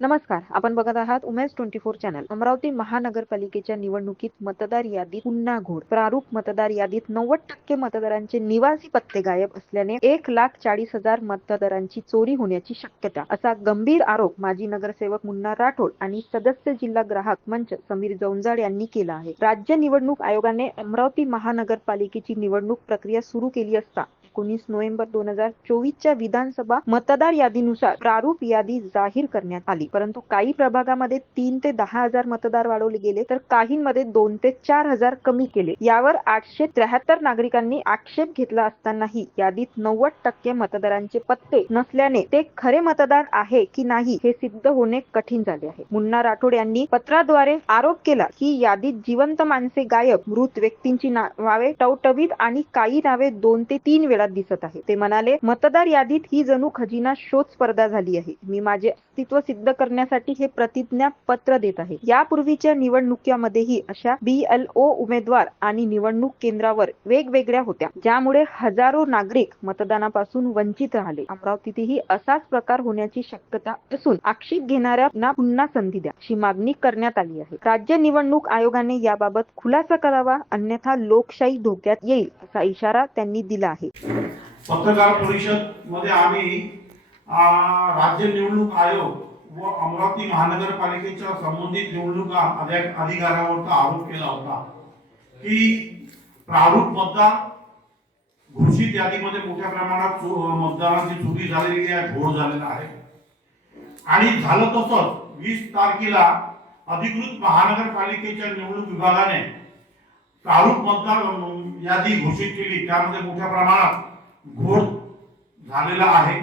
नमस्कार. आपण बघत आहात उमेश 24 चॅनल. अमरावती महानगरपालिकेच्या निवडणुकीत मतदार यादीत पुन्हा घोळ. प्रारूप मतदार यादीत 90% मतदारांचे निवासी पत्ते गायब असल्याने 1,40,000 मतदारांची चोरी होण्याची शक्यता, असा गंभीर आरोप माजी नगरसेवक मुन्ना राठोड आणि सदस्य जिल्हा ग्राहक मंच समीर जौंजाड यांनी केला आहे. राज्य निवडणूक आयोगाने अमरावती महानगरपालिकेची निवडणूक प्रक्रिया सुरू केली असता 19 नोव्हेंबर 2024च्या विधानसभा मतदार यादीनुसार प्रारूप यादी जाहीर करण्यात आली. परंतु काही प्रभागामध्ये 3 ते 10,000 मतदार वाढवले गेले, तर काहींमध्ये 2 ते 4,000 कमी केले. यावर 873 नागरिकांनी आक्षेप घेतला असतानाही यादीत 90% मतदारांचे पत्ते नसल्याने ते खरे मतदार आहे की नाही हे सिद्ध होणे कठीण झाले आहे. मुन्ना राठोड यांनी पत्राद्वारे आरोप केला की यादीत जिवंत माणसे गायब, मृत व्यक्तींची नावे टवटवीत आणि काही नावे 2 ते 3 वेळा दिसत आहे. ते म्हणाले, मतदार यादीत ही जणू खजिना शोध स्पर्धा झाली आहे. मी माझे अस्तित्व सिद्ध करण्यासाठी हे प्रतिज्ञा पत्र देत आहे. यापूर्वीच्या निवडणुकीमध्येही अशा BLO उमेदवार आणि निवडणूक केंद्रावर वेगवेगळ्या होत्या, ज्यामुळे हजारो नागरिक मतदानापासून वंचित राहिले. अमरावतीतही असाच प्रकार होण्याची शक्यता असून आक्षेप घेणाऱ्यांना पुन्हा संधी द्या, अशी मागणी करण्यात आली आहे. राज्य निवडणूक आयोगाने याबाबत खुलासा करावा, अन्यथा लोकशाही धोक्यात येईल, असा इशारा त्यांनी दिला आहे. पत्रकार परिषद मध्ये आम्ही राज्य निवडणूक आयोग व अमरावती महानगरपालिकेच्या संबंधित निवडणुका अधिकाऱ्यावर आरोप केला होता की प्रारूप मतदार घोषित यादीमध्ये मोठ्या प्रमाणात मतदारांची चोरी झालेली आहे, घोळ झालेला आहे. आणि झालं तसंच 20 तारखेला अधिकृत महानगरपालिकेच्या निवडणूक विभागाने प्रारूप मतदार यादी घोषित केली, त्यामध्ये मोठ्या प्रमाणात घोळ झालेला आहे.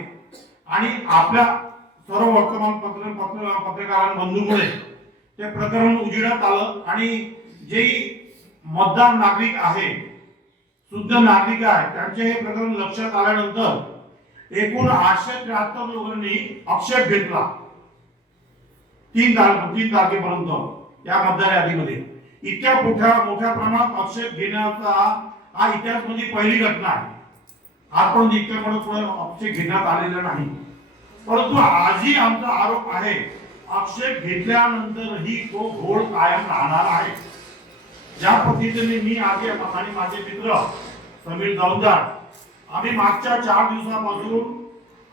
आणि आपल्या सर्व पत्रकार बंधूमुळे ते प्रकरण उजेडात आलं आणि जे मतदार नागरिक आहे, शुद्ध नागरिक आहे, त्यांचे हे प्रकरण लक्षात आल्यानंतर एकूण 873 लोकांनी आक्षेप घेतला 3 तारखेपर्यंत या मतदार यादीमध्ये. इतक्या मोठ्या प्रमाणात आक्षेप घेण्याचा हा इतिहास मध्ये पहिली घटना आहे. आजपर्यंत इतक्या मोठे आक्षेप घेण्यात आलेला नाही. परंतु आजही आमचा आरोप आहे, आक्षेप घेतल्यानंतरही तो घोळ कायम राहणार आहे. ज्या पद्धतीने मी आधी आणि माझे मित्र समीर जौंजाड आम्ही मागच्या 4 दिवसापासून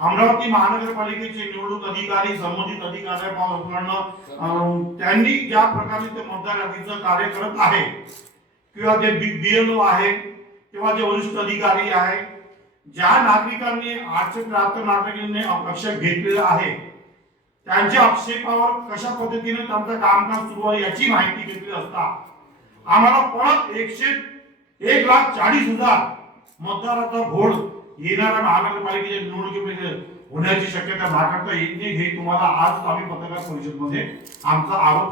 अमरावती महानगरपालिकेचे निवडणूक अधिकारी, संबंधित अधिकाऱ्यांना त्यांनी ज्या प्रकारे ते मतदार यादीचं कार्य करत आहे, किंवा जे BLO आहे किंवा जे वरिष्ठ अधिकारी आहे, ज्या नागरिकांनी 873 नागरिकांनी आक्षेप घेतलेला आहे, त्यांच्या आक्षेपावर कशा पद्धतीने त्यांचं कामकाज सुरू आहे याची माहिती घेतली असता आम्हाला परत 1,40,000 मतदाराचा घोळ येणाऱ्या महानगरपालिकेच्या निवडणुकीमध्ये होण्याची शक्यता नाकारता येत नाही. हे तुम्हाला आज आम्ही पत्रकार परिषदेमध्ये आमचा आरोप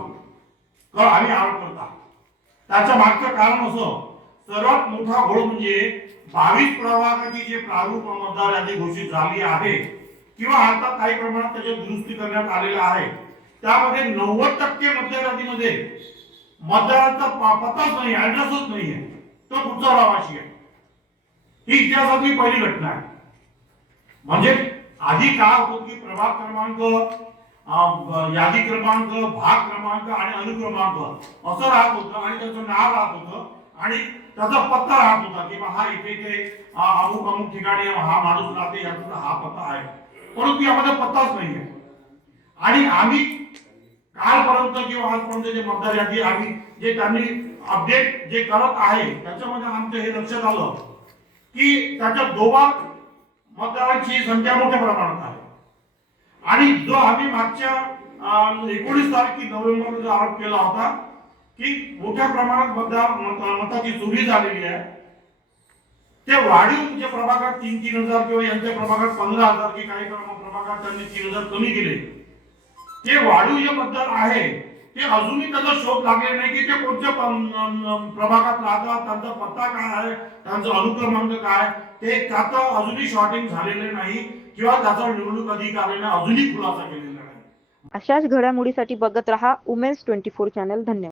करता. त्याच्या मागचं कारण असं, सर्वात मोठा घोळ म्हणजे 22 प्रभागाची जे प्रारूप मतदार यादी घोषित झाली आहे किंवा आता काही प्रमाणात त्याच्यात दुरुस्ती करण्यात आलेला आहे, त्यामध्ये 90% मतदार यादीमध्ये मतदारांचा पत्ताच नाही, ऍड्रेसच नाही आहे, तो पुढचा रहिवासी आहे. ही इतिहासातली पहिली घटना आहे. म्हणजे आधी काय होतं की प्रभाग क्रमांक, यादी क्रमांक, भाग क्रमांक आणि अनुक्रमांक असं राहत होतं आणि त्याचं नाव राहत होतं आणि त्याचा पत्ता राहत होता की हा इथे अमुक ठिकाणी हा माणूस राहते, याचा हा पत्ता आहे. परंतु यामध्ये पत्ताच नाही आहे. आणि आम्ही कालपर्यंत किंवा आजपर्यंत जे मतदार यादी आम्ही जे त्यांनी अपडेट जे करत आहे, त्याच्यामध्ये आमचं हे लक्षात आलं की त्याच्यात दोबार मतदारांची संख्या मोठ्या प्रमाणात आहे. आणि जो आम्ही मागच्या 19 तारखे नोव्हेंबर जो आरोप केला होता की मोठ्या प्रमाणात मताची चोरी झालेली आहे, ते वाढीव जे प्रभागात 3,000 किंवा यांच्या प्रभागात 15,000 की काही प्रभागात त्यांनी 3,000 कमी केले, ते वाढीव जे मतदार आहे ते अजूनही त्याचा शोध लागले नाही की ते कोणत्या प्रभागात राहतात, त्यांचा पत्ता काय आहे, त्यांचा अनुक्रमांक काय, ते त्याचं अजूनही शॉर्टिंग झालेले नाही किंवा त्याचा निवडणूक अधिकाऱ्याने अजूनही खुलासा केलेला नाही. अशाच घडामोडीसाठी बघत रहा उमेश 24 चॅनल. धन्यवाद.